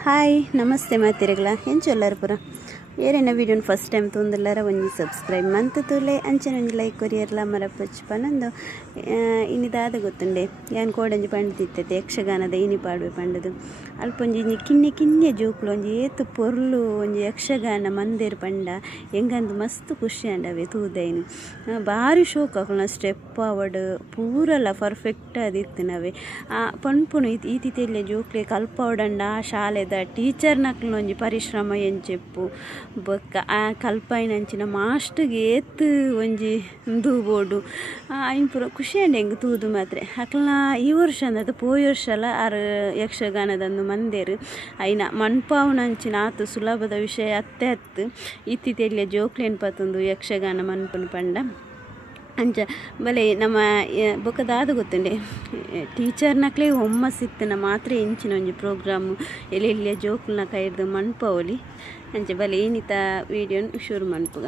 Hi ನಮಸ್ತೆ ಮಾತಿರಗಳ ಎಂಚೊಲ್ಲರು ಪುರ ಏರೇನ ವೀಡಿಯೋನ ಫಸ್ಟ್ ಟೈಮ್ ತೊಂದಿಲ್ಲಾರ ಒಂಜಿ ಸಬ್ಸ್ಕ್ರೈಬ್ ಮಂತ್ ತೂಲೆ ಅಂಚನೆ ಒಂಜಿ ಲೈಕ್ ಕೊರಿಯರ್ಲ ಮರಪಚ್ಚ ಪನಂದು ಇನ್ನಿದಾದ ಗೊತ್ತುಂಡೆ ಯಾನ್ ಕೋಡಂಜಿ ಪಂಡಿತಿತ್ತೆ ಯಕ್ಷಗಾನದ ಇನಿ ಪಾಡುವೆ ಪಂಡದು ಅಲ್ಪೊಂಜಿ ಕಿನ್ನೆ ಜೋಕ್ಲು ಒಂಜಿ ಏತು ಪೊರ್ಲು ಒಂಜಿ ಯಕ್ಷಗಾನ ಮಂದೇರು ಪಂಡ ಎಂಗಂದು ಮಸ್ತ್ ಖುಷಿ ಅಂಡವೆ ತೂದೈನು ಭಾರಿ ಶೋಕ್ ಹಾಕೋಣ ಸ್ಟೆಪ್ ಅವಡ್ ಪೂರಲ್ಲ ಪರ್ಫೆಕ್ಟ್ ಅದಿತ್ತಿನವೆ ಪನ್ಪುನು ಈತಿತೆಲ್ಲೆ ಜೋಕ್ಲೆ ಕಲ್ಪವಡಂಡ ಆ ಶಾಲೆದ ಟೀಚರ್ ನಕ್ಲು ಒಂಜಿ ಪರಿಶ್ರಮ ಎಂಚೆಪ್ಪು ಬೊಕ್ಕ ಆ ಕಲ್ಪೈನಂಚಿನ ಮಾಸ್ಟ್ಗೆ ಏತ್ ಒಂಜಿ ದೂಬೋಡು ಇಂಪುರ ಖುಷಿ ಅಂಡೆ ಹೆಂಗೆ ತೂದು ಮಾತ್ರ ಅಕ್ಲನ ಈ ವರ್ಷ ಅಂದದು ಪೋಯಿ ವರ್ಷಲ ಆರು ಯಕ್ಷಗಾನದಂದು ಮಂದೇರು ಐನ ಮನ್ಪಾವುನಂಚಿನ ಆತು ಸುಲಭದ ವಿಷಯ ಅತ್ತೆ ಇತ್ತಿತೆಲ್ಲೆ ಜೋಕ್ಲೇನ್ ಪತ್ತೊಂದು ಯಕ್ಷಗಾನ ಮನ್ಪುನ ಪಂಡ ಅಂಚ ಬಲೆ ನಮ್ಮ ಬೊಕ್ಕದಾದ ಗೊತ್ತುಂಡೆ ಟೀಚರ್ನಕ್ಲೇ ಹೊಮ್ಮಸಿತ್ತಿನ ಮಾತ್ರ ಎಂಚಿನ ಒಂಜಿ ಪ್ರೋಗ್ರಾಮು ಎಲ್ಲೆಲ್ಲಿಯ ಜೋಕ್ಲನ ಕೈಡ್ದು ಮನ್ಪವಲಿ ಅಂಚೆ ಬಲೆ ಏನಿತ ವೀಡಿಯೋನ ಶುರು ಮನ್ಪುಗ.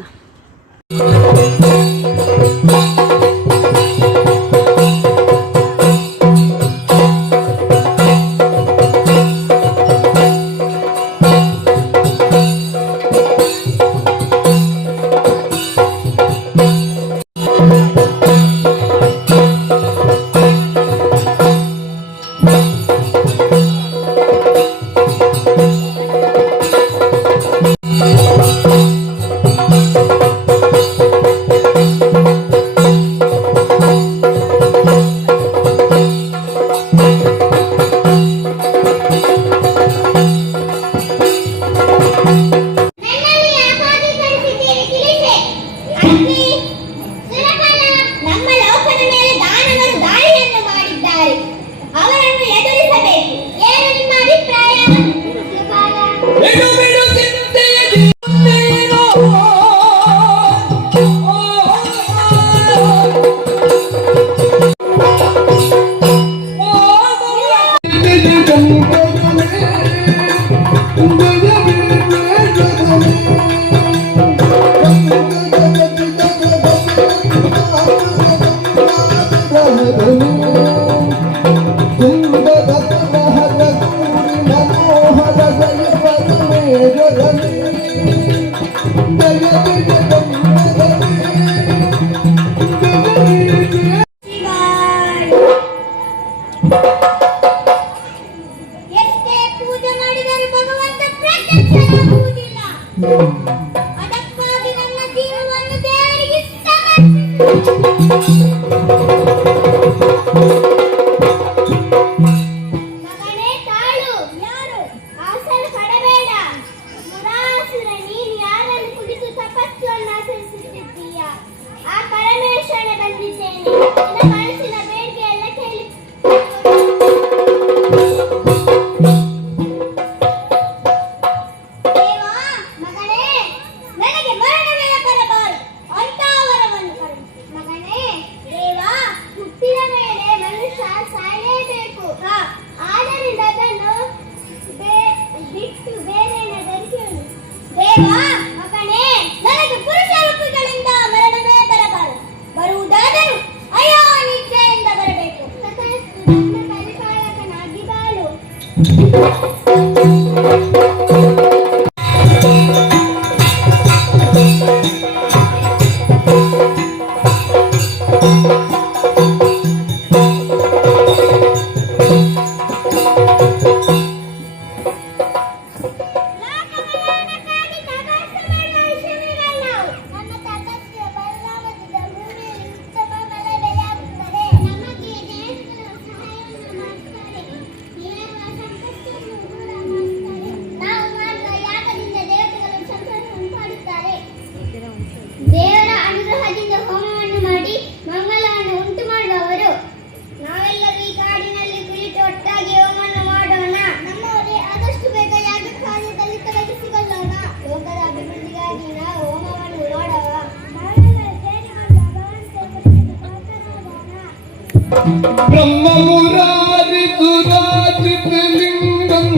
ब्रह्ममुरारी दुराजित लिंगं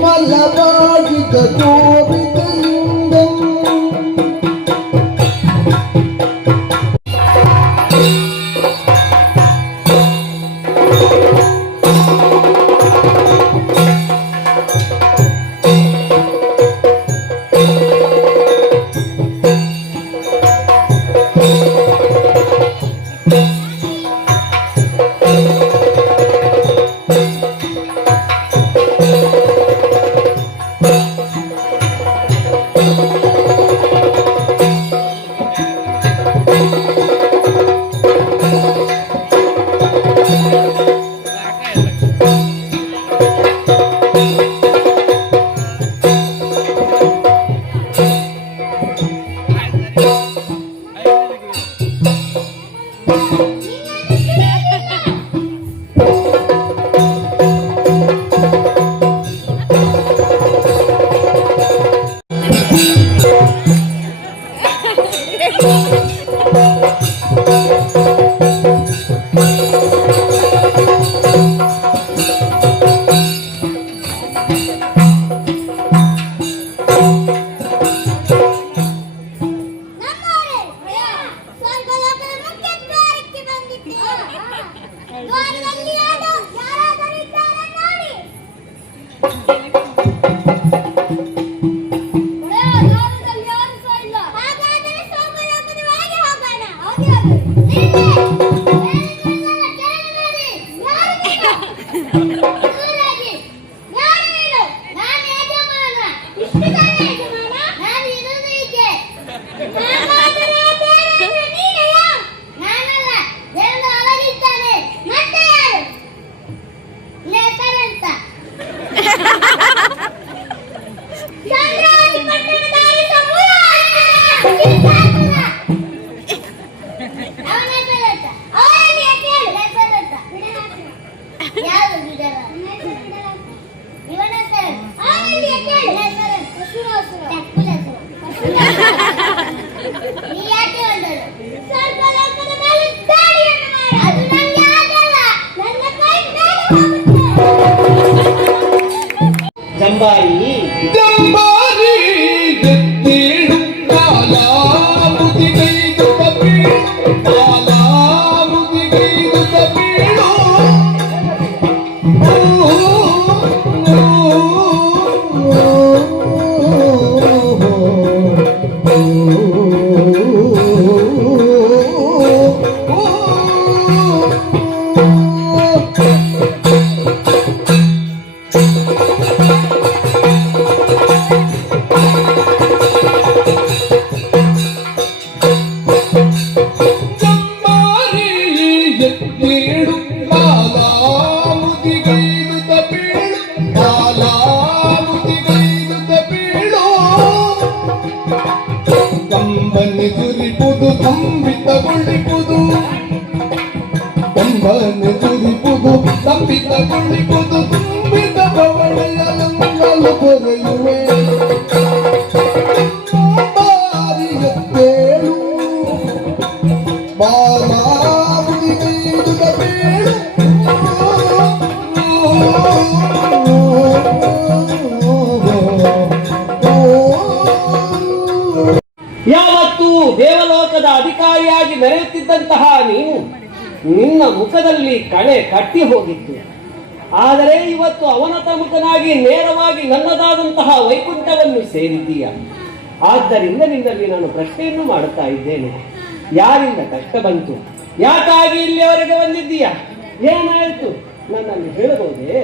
मलबाजित शोभित लिंगं ಜಂಬಾರಿ ಜಂಬಾರಿ ಎದ್ದೇಳು ಕಾಲಾವಧಿಗೈದು ತಪ್ಪೀಳು ಕಾಲಾವಧಿಗೈದು ತಪ್ಪೀಳು ಎದ್ದೇಳು ಕಾಲಾವಧಿಗೈದು ತಪ್ಪೀಳು ಕಾಲಾವಧಿಗೈದು ತಪ್ಪೀಳು ಕಂಬನಿ ಸುರಿಪುದು ಕಂಬಿತಗೊಳಿಪುದು ಕಂಬನಿ ಸುರಿಪುದು ಕಂಬಿತಗೊಳಿಪುದು ತುಂಬಿದ ಬವಳೆಯಲು ಕೊರೆಯುವೆ ಬಾರಿ ಎದ್ದೇಳು ಬಾಲಾವಧಿಗೈದು ತಪ್ಪೀಳು ಯಾವತ್ತೂ ದೇವಲೋಕದ ಅಧಿಕಾರಿಯಾಗಿ ಮೆರೆಯುತ್ತಿದ್ದಂತಹ ನೀನು ನಿನ್ನ ಮುಖದಲ್ಲಿ ಕಳೆ ಕಟ್ಟಿ ಹೋಗಿತ್ತು. ಆದರೆ ಇವತ್ತು ಅವನತ ಮುಖನಾಗಿ ನೇರವಾಗಿ ನನ್ನದಾದಂತಹ ವೈಕುಂಠವನ್ನು ಸೇರಿದ್ದೀಯ. ಆದ್ದರಿಂದ ನಿನ್ನಲ್ಲಿ ನಾನು ಪ್ರಶ್ನೆಯನ್ನು ಮಾಡುತ್ತಾ ಇದ್ದೇನೆ. ಯಾರಿಂದ ಕಷ್ಟ ಬಂತು? ಯಾಕಾಗಿ ಇಲ್ಲಿಯವರೆಗೆ ಬಂದಿದ್ದೀಯ? ಏನಾಯಿತು? ನನ್ನಲ್ಲಿ ಹೇಳಬಹುದೇ?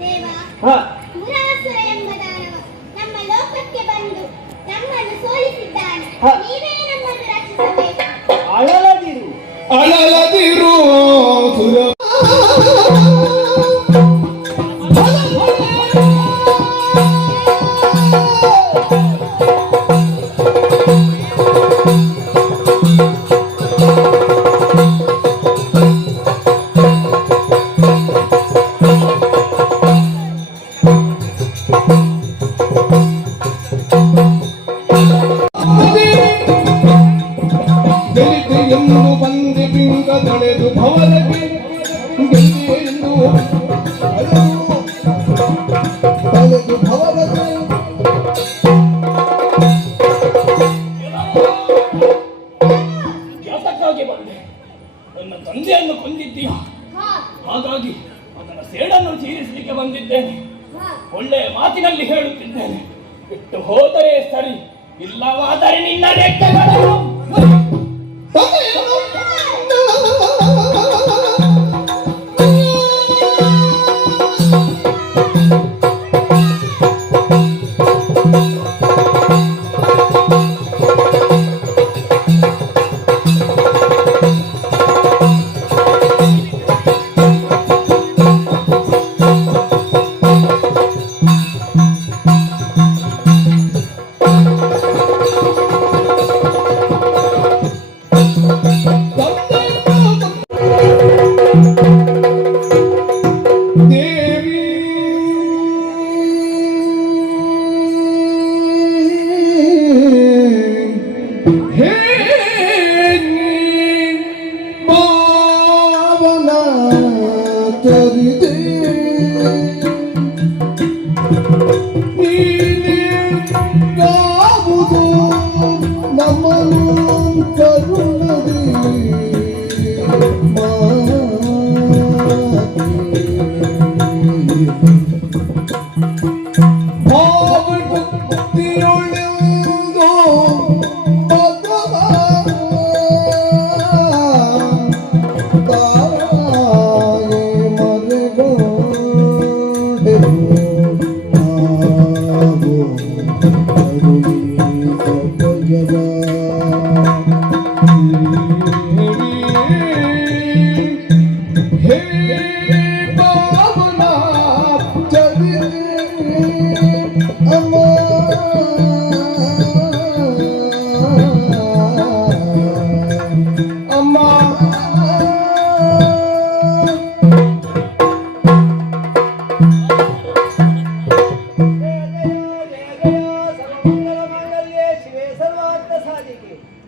ದೇವ, ಹ ಮುರಾಸುರ ಎಂಬ ದಾನವ ನಮ್ಮ ಲೋಕಕ್ಕೆ ಬಂದು ನಮ್ಮನ್ನು ಸೋಲಿಸಿದ್ದಾನೆ. ಹ. ನೀವೇ ನಮ್ಮನ್ನು ರಕ್ಷಿಸಬೇಕು. ಅಳಲದಿರು. ಅಳಲದಿರು ಸುರ ಗೆಲಿತೆಯನ್ನು ಬಂದೆ ಬಿಂಗ ತಳೆದು ಭವನಕ್ಕೆ ಗೆಲ್ಲಿತೆಯನ್ನು ತಳೆದು ಭವನಕ್ಕೆ ಯಾತಕ್ಕಾಗಿ ಬಂದೆ? ನನ್ನ ತಂದೆಯನ್ನು ಕೊಂದಿದ್ದೀಯ. ಹಾ, ಹಾಗಾಗಿ ಅದರ ಸೇಡನ್ನು ತೀರಿಸಲಿಕ್ಕೆ ಬಂದಿದ್ದೇನೆ. ಹಾ. ಒಳ್ಳೆಯ ಮಾತಿನಲ್ಲಿ ಹೇಳುತ್ತಿದ್ದೇನೆ. ಬಿಟ್ಟು ಹೋದರೆ ಸರಿ, ಇಲ್ಲವಾದರೆ ನಿನ್ನ ರೆಕ್ಕೆಗಳನ್ನು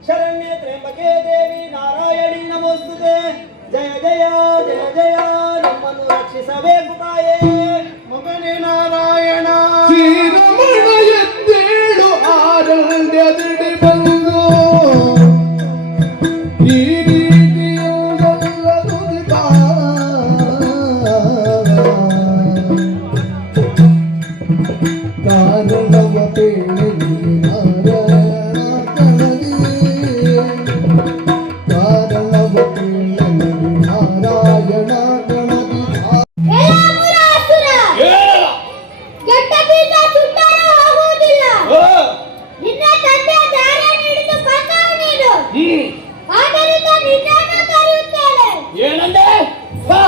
ಶರಣ್ಯ ತ್ರ್ಯಂಬಕೆ ದೇವಿ ನಾರಾಯಣಿ ನಮೋಸ್ತುತೆ. ಜಯ ಜಯ ಜಯ ಜಯ ನಮ್ಮನ್ನು ರಕ್ಷಿಸಬೇಕು ತಾಯೇ. ಮಗನೇ ನಾರಾಯಣ ಶ್ರೀರಮಣ ಎದ್ದೇಳು ಆರಣ್ಯದಡಿ ಬಂದು ಈ ರೀತಿಯೆಲ್ಲ ನುಡಿದ ಕಾರಣವ ಪೇಳಿ ಹೇಳಲ್ಲ. ಕೆಟ್ಟ ಬೀಜ ಸುಟ್ಟರೂ ಹೋಗುವುದಿಲ್ಲ. ಆ, ನಿನ್ನ ತಂದೆ ದಾರಿ ಹಿಡಿದು ಬಂದವ ನೀನು. ಹ್ಮ್. ಆದ್ದರಿಂದ ನಿನ್ನನ್ನು ಕರೆಯುತ್ತೇನೆ. ಏನಂದೆ? ಬಾ.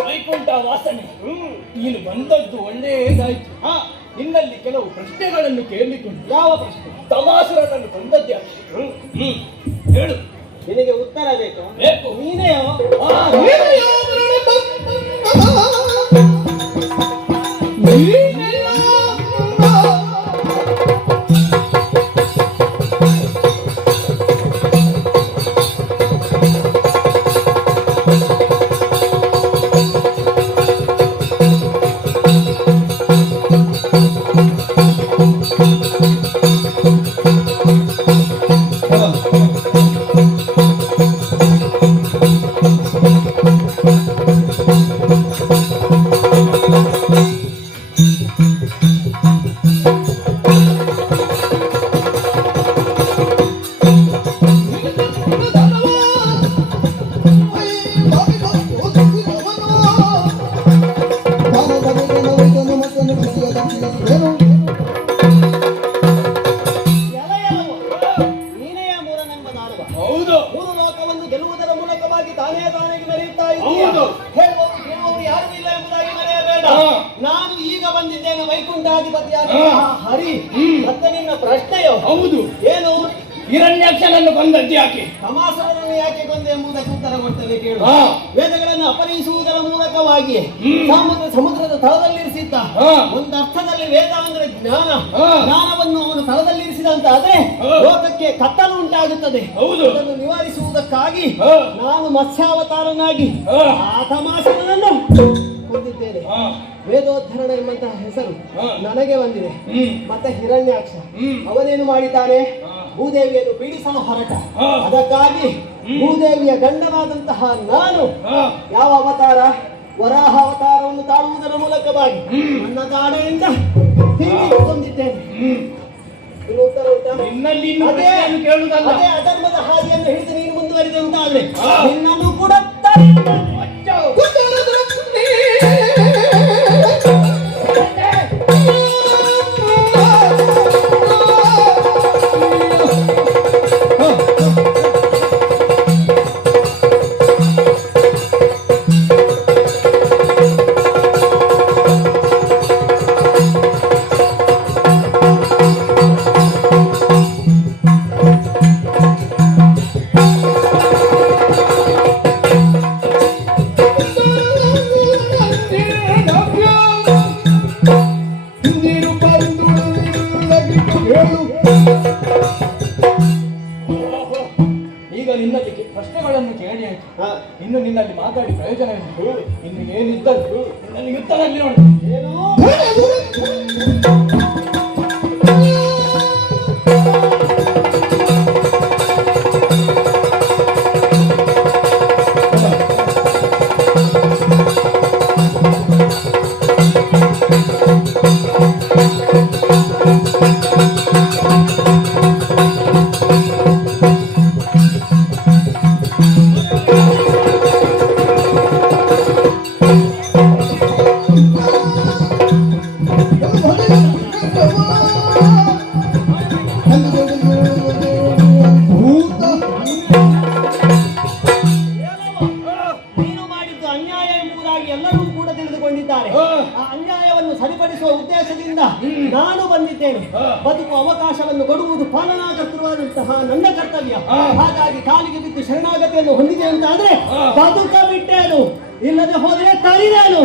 ವೈಕುಂಠ ವಾಸನೆ. ನೀನು ಬಂದದ್ದು ಒಳ್ಳೆಯದಾಯ್ತು. ನಿನ್ನಲ್ಲಿ ಕೆಲವು ಪ್ರಶ್ನೆಗಳನ್ನು ಕೇಳಲಿಕ್ಕುಂಟು. ಯಾವ ಪ್ರಶ್ನೆ? ತಮಾಸುರನನ್ನು ಕೊಂದದ್ದೇ. ಹೇಳು. ನಿನಗೆ ಉತ್ತರ ಬೇಕು. ಬೇಕು. ನೀನೇ ಹೌದು. ಮೂರು ಲೋಕವನ್ನು ಗೆಲ್ಲುವುದರ ಮೂಲಕವಾಗಿ ತಾನೇ ತಾನಾಗಿ ಮೆರೆಯುತ್ತಾ ಹೌದು. ಇದ್ದೀಯ. ಹೇಳುವವರು ಯಾರೂ ಇಲ್ಲ ಎಂಬುದಾಗಿ ಮರೆಯಬೇಡ. ನಾನು ಈಗ ಬಂದಿದ್ದೇನೆ ವೈಕುಂಠಾಧಿಪತಿಯಾದ ಹರಿ. ಮತ್ತೆ ನಿನ್ನ ಪ್ರಶ್ನೆಯೋ ಹೌದು. ಏನು? ಹಿರಣ್ಯಾಕ್ಷನನ್ನು ಕೊಂದದ್ದು ಯಾಕೆ? ತಮಾಸುರನನ್ನು ಯಾಕೆ ಕೊಂದೆ ಎಂಬುದಕ್ಕೆ ಉತ್ತರ ಕೊಡ್ತೇನೆ ಕೇಳು. ಹಾ. ವೇದಗಳನ್ನು ಅಪನಯಿಸುವುದರ ಮೂಲಕವಾಗಿ ಸಮುದ್ರದ ತಳದಲ್ಲಿರಿಸಿದ್ದ. ಒಂದು ಅರ್ಥದಲ್ಲಿ ವೇದ ಅಂದ್ರೆ ಜ್ಞಾನ. ಜ್ಞಾನವನ್ನು ಅವನು ತಳದಲ್ಲಿರಿಸಿದಂತ ಆದ್ರೆ ಲೋಕಕ್ಕೆ ಕತ್ತಲು ಉಂಟಾಗುತ್ತದೆ. ಹೌದು. ಅದನ್ನು ನಿವಾರಿಸುವುದಕ್ಕಾಗಿ ನಾನು ಮತ್ಸ್ಯಾವತಾರನಾಗಿ ಆ ತಮಾಸುರನನ್ನು ಕೊಂದಿದ್ದೇನೆ. ವೇದೋದ್ಧರಣ ಎಂಬಂತಹ ಹೆಸರು ನನಗೆ ಬಂದಿದೆ. ಮತ್ತೆ ಹಿರಣ್ಯಾಕ್ಷ ಅವನೇನು ಮಾಡಿದ್ದಾನೆ? ಭೂದೇವಿಯನ್ನು ಪೀಡಿಸಲು ಹೊರಟ. ಅದಕ್ಕಾಗಿ ಭೂದೇವಿಯ ಗಂಡನಾದಂತಹ ನಾನು ಯಾವ ಅವತಾರ? ವರಾಹ ಅವತಾರವನ್ನು ತಾಳುವುದರ ಮೂಲಕವಾಗಿ ನನ್ನ ತಾಡೆಯಿಂದ ಕೊಂದಿದ್ದೇನೆ. ಇನ್ನು ಉತ್ತರ ಉಂಟಾ? ನಿನ್ನಲ್ಲಿ ಇನ್ನು ಅದೇ ಪ್ರಶ್ನೆಯನ್ನು ಕೇಳುವುದಲ್ಲ. ಅದೇ ಅಧರ್ಮದ ಹಾದಿಯನ್ನು ಹಿಡಿದು ನೀನು ಮುಂದುವರಿದೆ ಅಂತಾದ್ರೆ ನಿನ್ನನ್ನು ಕೂಡ ಇನ್ನು ನಿನ್ನಲ್ಲಿ ಮಾತಾಡಿ ಪ್ರಯೋಜನವಿಲ್ಲ. ಇನ್ನು ಏನಿದ್ದದ್ದು ನನ್ನ ಯುದ್ಧದಲ್ಲಿ ನೋಡಿ ಏನು ನೀನು ಮಾಡಿದ್ದು ಅನ್ಯಾಯ ಎಂಬುದಾಗಿ ಎಲ್ಲರೂ ಕೂಡ ತಿಳಿದುಕೊಂಡಿದ್ದಾರೆ. ಆ ಅನ್ಯಾಯವನ್ನು ಸರಿಪಡಿಸುವ ಉದ್ದೇಶದಿಂದ ನಾನು ಬಂದಿದ್ದೇನೆ. ಬದುಕುವ ಅವಕಾಶವನ್ನು ಕೊಡುವುದು ಪಾಲನಾಕರ್ತೃವಾದಂತಹ ನನ್ನ ಕರ್ತವ್ಯ. ಹಾಗಾಗಿ ಕಾಲಿಗೆ ಬಿದ್ದು ಶರಣಾಗತಿಯನ್ನು ಹೊಂದಿದೆ ಅಂತ ಆದ್ರೆ ಬದುಕ ಬಿಟ್ಟೇನು, ಇಲ್ಲದೆ ಹೋದರೆ ತರಿದೇನು.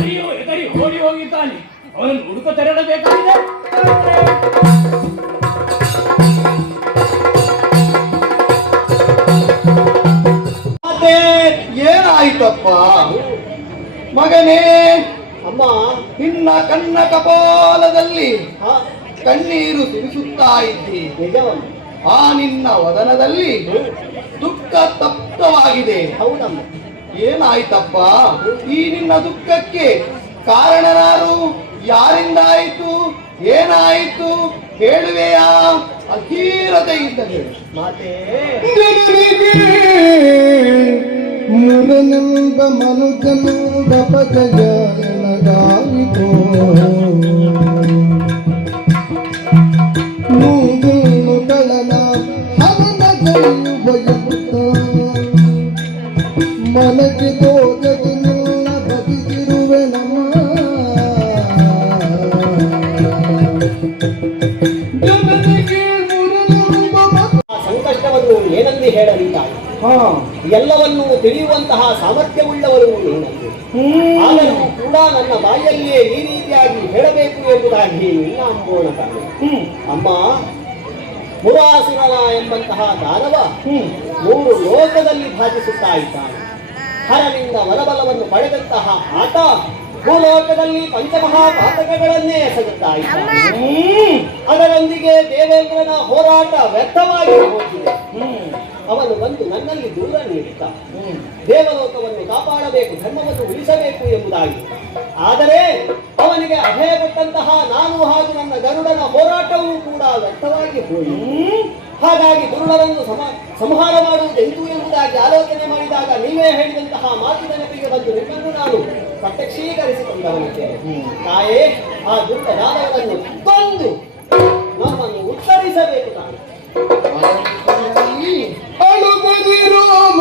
ಅಯ್ಯೋ ಎದರಿ ಓಡಿ ಹೋಗಿದ್ದಾನೆ. ಅವನನ್ನು ಹುಡುಕ ತೆರಳಬೇಕಾಗಿದೆ. ಮತ್ತೆ ಏನಾಯ್ತಪ್ಪ ಮಗನೇ? ಅಮ್ಮ ನಿನ್ನ ಕಣ್ಣ ಕಪಾಲದಲ್ಲಿ ಆ, ಕಣ್ಣೀರು ಸುರಿಸುತ್ತಾ ಇದ್ದಿ. ನಿಜವಮ್ಮ. ಆ ನಿನ್ನ ವದನದಲ್ಲಿ ದುಃಖ ತಪ್ತವಾಗಿದೆ. ಹೌದಮ್ಮ. ಏನಾಯ್ತಪ್ಪ? ಈ ನಿನ್ನ ದುಃಖಕ್ಕೆ ಕಾರಣನಾರು? ಯಾರಿಂದಾಯಿತು? ಏನಾಯಿತು ಹೇಳುವೆಯಾ? ಅಧೀರತೆಯಿಂದ ಹೇಳು. ಮಾತೆ ಮುರನೆಂಬ ಮನುಜನೆಂಬ ಪದಯ ಎನಗಾಯಿತೋ ಮೂಗುಗಳನ ಹವನ ಬಯಸುತ್ತ ಮನಕ್ಕೆ ತೋಗದು ನಿನ್ನ ಬದುಕಿರುವೆ ನಮ್ಮ ಜನನಿಗೆ ಮುರನೆಂಬ ಆ ಸಂಕಷ್ಟವನ್ನು ಏನೆಂದು ಹೇಳಲಿದ್ದಾರೆ. ಎಲ್ಲವನ್ನೂ ತಿಳಿಯುವಂತಹ ಸಾಮರ್ಥ್ಯವುಳ್ಳವರು ನೀನಂತೆ. ಆದರೂ ಕೂಡ ನನ್ನ ಬಾಯಲ್ಲಿಯೇ ಈ ರೀತಿಯಾಗಿ ಹೇಳಬೇಕು ಎಂಬುದಾಗಿ ನಿನ್ನ ಅಂಬೋಣ ತಾನೆ. ಅಮ್ಮ, ಮುರಾಸುರನ ಎಂಬಂತಹ ದಾನವ 3 ಲೋಕದಲ್ಲಿ ಭಾಗಿಸುತ್ತಾ ಇದ್ದಾನೆ. ಹರನಿಂದ ವರಬಲವನ್ನು ಪಡೆದಂತಹ ಆತ ಭೂಲೋಕದಲ್ಲಿ ಪಂಚಮಹಾಪಾತಕಗಳನ್ನೇ ಎಸಗುತ್ತಾ ಇದ್ದಾನೆ. ಅದರೊಂದಿಗೆ ದೇವೇಂದ್ರನ ಹೋರಾಟ ವ್ಯರ್ಥವಾಗಿ ಹೋಗಿದೆ. ಅವನು ಬಂದು ನನ್ನಲ್ಲಿ ದೂರ ನೀಡುತ್ತ ದೇವಲೋಕವನ್ನು ಕಾಪಾಡಬೇಕು, ಧರ್ಮವನ್ನು ಉಳಿಸಬೇಕು ಎಂಬುದಾಗಿ. ಆದರೆ ಅವನಿಗೆ ಅಭಯ ಕೊಟ್ಟಂತಹ ನಾನು ಹಾಗೂ ನನ್ನ ಗರುಡನ ಹೋರಾಟವೂ ಕೂಡ ವ್ಯರ್ಥವಾಗಿ ಹೋಯಿತು. ಹಾಗಾಗಿ ದುರುಳರನ್ನು ಸಂಹಾರ ಮಾಡುವುದೆಂದು ಎಂಬುದಾಗಿ ಆಲೋಚನೆ ಮಾಡಿದಾಗ ನೀವೇ ಹೇಳಿದಂತಹ ಮಾತು ನೆನಪಿಗೆ ಬಂದು ನಿಮ್ಮನ್ನು ನಾನು ಪ್ರತ್ಯಕ್ಷೀಕರಿಸಿಕೊಂಡವನಿದ್ದೇನೆ. ತಾಯೇ, ಆ ದುಷ್ಟ ದಾನವರನ್ನು ಕೊಂದು ನಮ್ಮನ್ನು ಉತ್ತರಿಸಬೇಕು ತಾನೆ. ಅಳುಗದಿರೋಮ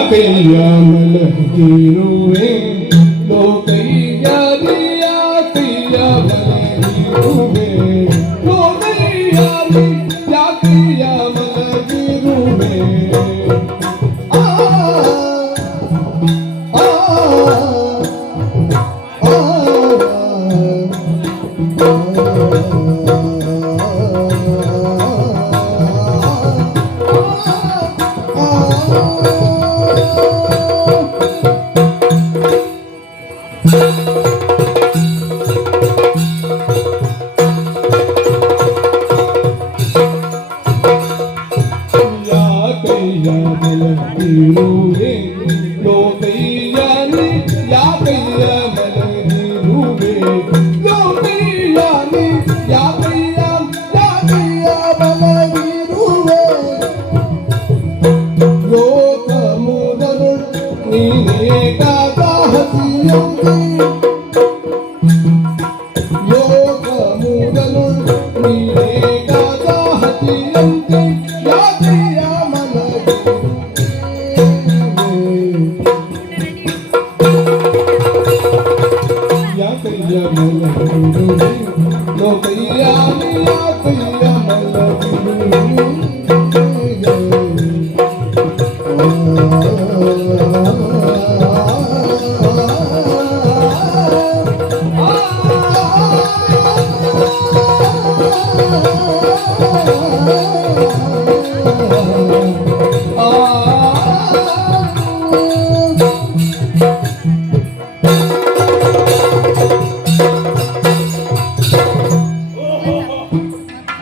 ನೀಕೈಯ ಮಲಗಿರುವೆ ಲೋಕೈಯ ಕೈಯ ಮಲಗಿರುವೆ ಲೋಕೈಯ ಕೈಯ ಮಲಗಿರುವೆ ಆ ಆ ಮಲಗಿರುವೆ ಲೋಕೈಯಾನಿ ಯಾಕೈಯ ಮಲಗಿರುವೆ ಲೋಕೈಯಾನಿ ಯಾಕೈಯ ಮಲಗಿರುವೆ ನೀನೇ ಕಾದ ಹಸಿಯಂತೆ ಲೋಕ ಮೂಡಲು ನೀನೇ ಕಾದ ಹಸಿಯಂತೆ ಯಾತ್ರೆಯ ಮನಗೆ ಯಾತ್ರೆಯ ಮನಗೆ ಲೋಕಯ್ಯ ಯಾತ್ರೆಯ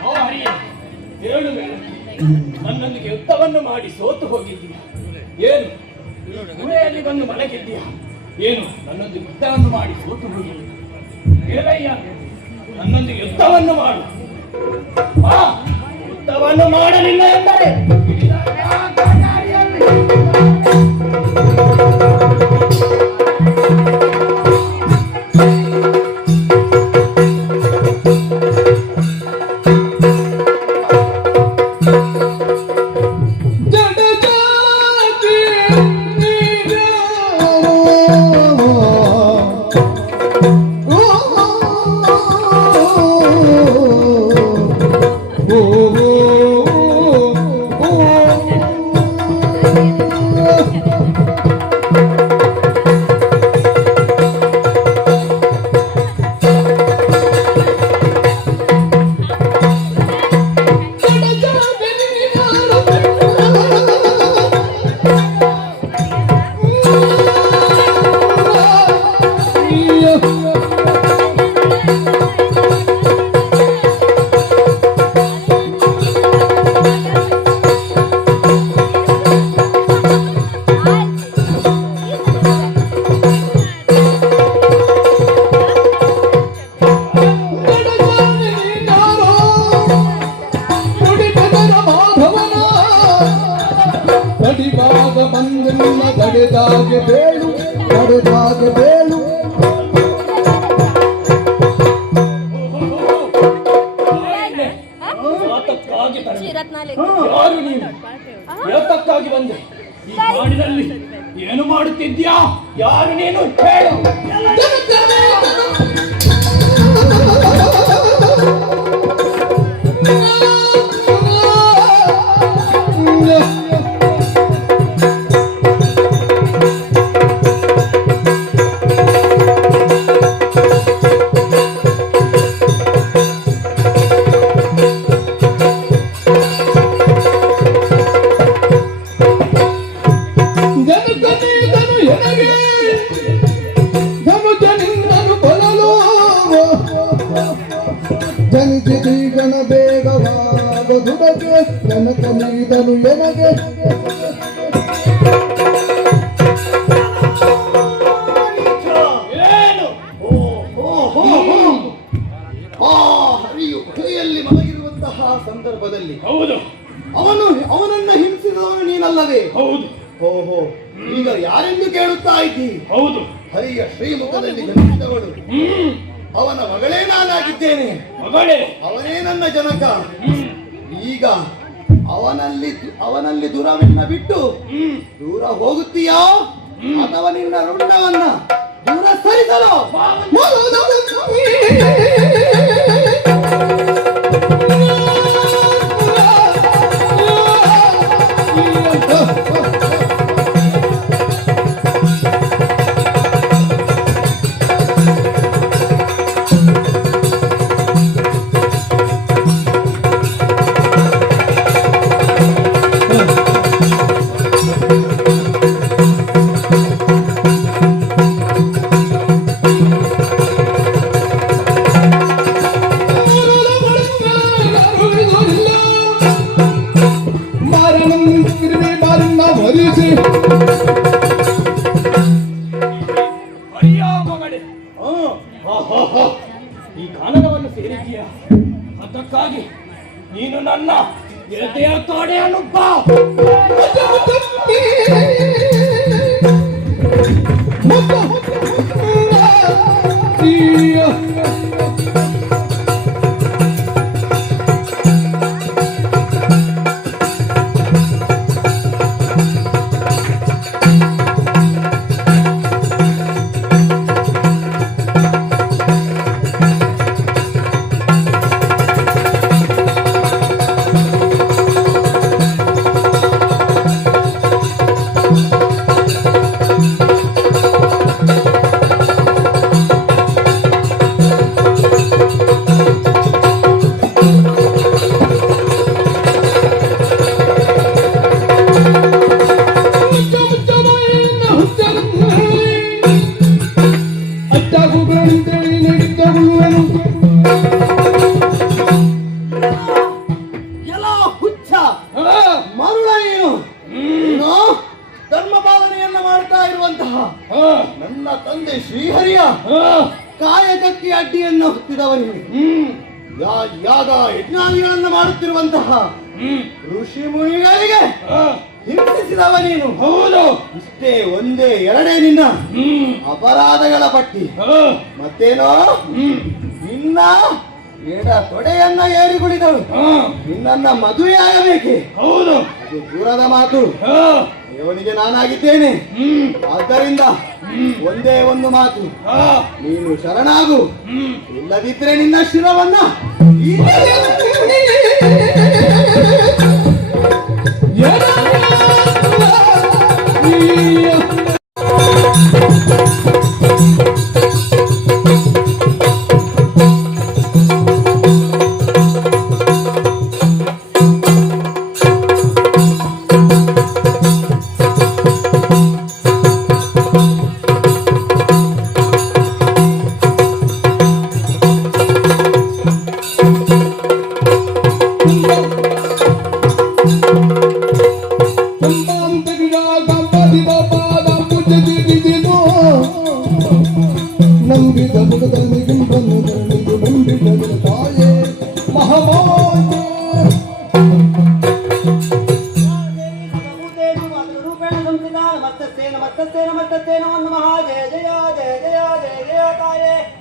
ಓ ಹರಿಯೇ, ಹೇಳು ನನ್ನೊಂದಿಗೆ ಯುದ್ಧವನ್ನು ಮಾಡಿ ಸೋತು ಹೋಗಿದ್ದೀಯ. ಏನು ಗುಹೆಯಲ್ಲಿ ಬಂದು ಮಲಗಿದ್ದೀಯ? ಏನು ನನ್ನೊಂದಿಗೆ ಯುದ್ಧವನ್ನು ಮಾಡಿ ಸೋತು ಹೋಗಿದ್ದೀಯ? ಹೇಳಯ್ಯ, ನನ್ನೊಂದಿಗೆ ಯುದ್ಧವನ್ನು ಮಾಡು. ಯುದ್ಧವನ್ನು ಮಾಡಲಿಲ್ಲ ಎಂದರೆ ಕಡೆದಾಗೆ ಬೇಳು ಕಡೆದಾಗೆ ಬೇಳು ಯಾರು ನೀನು? ಯಾತಕ್ಕಾಗಿ ಬಂದೆ? ಈ ಕಾಡಿನಲ್ಲಿ ಏನು ಮಾಡುತ್ತಿದ್ಯಾ? ಯಾರು ನೀನು? ಹೇಳು. ಜನಿಸಿದೀಗಣ ಬೇಗವಾದ ದುಡಗೆ ಜನಕ ನೀಡಲು ಎನಗೆ ಏನು? ಹರಿಯು ಗುಹೆಯಲ್ಲಿ ಮಲಗಿರುವಂತಹ ಸಂದರ್ಭದಲ್ಲಿ ಹೌದು, ಅವನನ್ನ ಹಿಂಸಿದವನು ನೀನಲ್ಲವೇ? ಹೌದು. ಓಹೋ, ಈಗ ಯಾರೆಂದು ಕೇಳುತ್ತಾ ಇದ್ದೀ? ಹೌದು, ಹರಿಯ ಶ್ರೀಮುಖದಲ್ಲಿ ಜನಿಸಿದವಳು ಅವನ ಮಗಳೇ ನಾನಾಗಿದ್ದೇನೆ. ಮಗಳೇ ಅವನೇ ನನ್ನ ಜನಕ. ಈಗ ಅವನಲ್ಲಿ ದುರವನ್ನ ಬಿಟ್ಟು ದೂರ ಹೋಗುತ್ತೀಯಾ ಅಥವಾ ನಿನ್ನ ಋಣವನ್ನ ದೂರ ಸರಿಸಲು? ಹರಿಯ ಮಗಳೇ, ಈ ಕಾನನವನ್ನು ಸೇರಿದ್ದೀಯ. ಅದಕ್ಕಾಗಿ ನೀನು ನನ್ನ ಎದೆಯ ತೊಡೆಯನ್ನು ಬಾ. ಹಾ, ನನ್ನ ತಂದೆ ಶ್ರೀಹರಿಯ ಹಾ, ಕಾಯಕಕ್ಕೆ ಅಡ್ಡಿಯನ್ನು ಹೊತ್ತಿದವನು, ಯಾಗ ಯಜ್ಞಾದಿಗಳನ್ನು ಮಾಡುತ್ತಿರುವಂತಹ ಋಷಿ ಮುನಿಗಳಿಗೆ ಹಿಂಸಿಸಿದವ ನೀನು. ಹೌದು. ಇಷ್ಟೇ ಒಂದೇ ಎರಡೇ ನಿನ್ನ ಅಪರಾಧಗಳ ಪಟ್ಟಿ. ಮತ್ತೇನೋ ನಿನ್ನ ಎಡ ತೊಡೆಯನ್ನ ಏರಿಗುಳಿದಳು ನಿನ್ನನ್ನ ಮದುವೆಯಾಗಬೇಕೆ? ಹೌದು. ಅದು ದೂರದ ಮಾತು. ಹಾ, ಇವನಿಗೆ ನಾನಾಗಿದ್ದೇನೆ. ಆದ್ದರಿಂದ ಒಂದೇ ಒಂದು ಮಾತು, ಹಾ, ನೀನು ಶರಣಾಗು. ಇಲ್ಲದಿದ್ರೆ ನಿನ್ನ ಶಿರವನ್ನ ನಂಬಿದ ಮುಖದಲ್ಲಿ ಬಿಂಬನ್ನು ತರಲಿದ್ದು ನಂಬಿದ ತಾಯೇ ಮಹಾಮೋಜ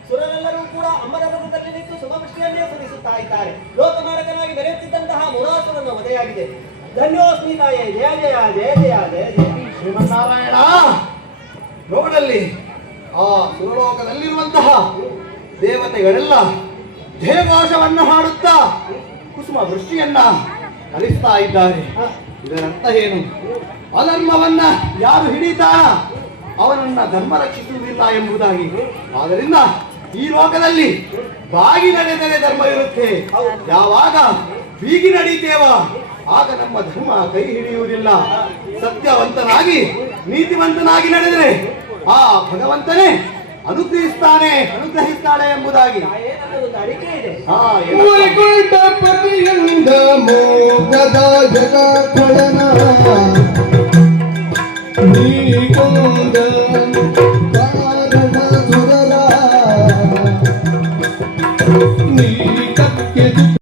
ಸುರರೆಲ್ಲರೂ ಕೂಡ ಅಮ್ಮನ ಪದದಲ್ಲಿ ನಿಂತು ಸುಮವೃಷ್ಟಿಯನ್ನೇ ಸುರಿಸುತ್ತಾ ಇದ್ದಾರೆ. ಲೋಕಮಾರಕನಾಗಿ ಬೆರೆಯುತ್ತಿದ್ದಂತಹ ಮುರಾಸುರನ ವಧೆಯಾಗಿದೆ. ಧನ್ಯೋಸ್ಮಿ ತಾಯೇ, ಜಯ ಜಯ ಜಯ ಜಯ ಜಯ ಜಯ. ಶ್ರೀಮನ್ನಾರಾಯಣ, ನೋಡಲ್ಲಿ ಆ ಸುರಲೋಕದಲ್ಲಿರುವಂತಹ ದೇವತೆಗಳೆಲ್ಲ ಜಯಘೋಷವನ್ನು ಹಾಡುತ್ತಾ ಕುಸುಮ ವೃಷ್ಟಿಯನ್ನ ಹರಿಸ್ತಾ ಇದ್ದಾರೆ. ಇದರರ್ಥ ಏನು? ಅಧರ್ಮವನ್ನ ಯಾರು ಹಿಡಿತಾರ ಅವನನ್ನ ಧರ್ಮ ರಕ್ಷಿಸುವುದಿಲ್ಲ ಎಂಬುದಾಗಿ. ಆದ್ದರಿಂದ ಈ ಲೋಕದಲ್ಲಿ ಬಾಗಿ ನಡೆದರೆ ಧರ್ಮ ಇರುತ್ತೆ, ಯಾವಾಗ ಬೀಗಿ ನಡೀತೇವ ಆಗ ನಮ್ಮ ಧರ್ಮ ಕೈ ಹಿಡಿಯುವುದಿಲ್ಲ. ಸತ್ಯವಂತನಾಗಿ ನೀತಿವಂತನಾಗಿ ನಡೆದರೆ ಆ ಭಗವಂತನೇ ಅನುಗ್ರಹಿಸ್ತಾನೆ ಎಂಬುದಾಗಿ ಅರಿಕೆ ಇದೆ. ವೈಕುಂಠ ಪತಿಯಿಂದ ಮೋಕ್ಷದ ಜಗ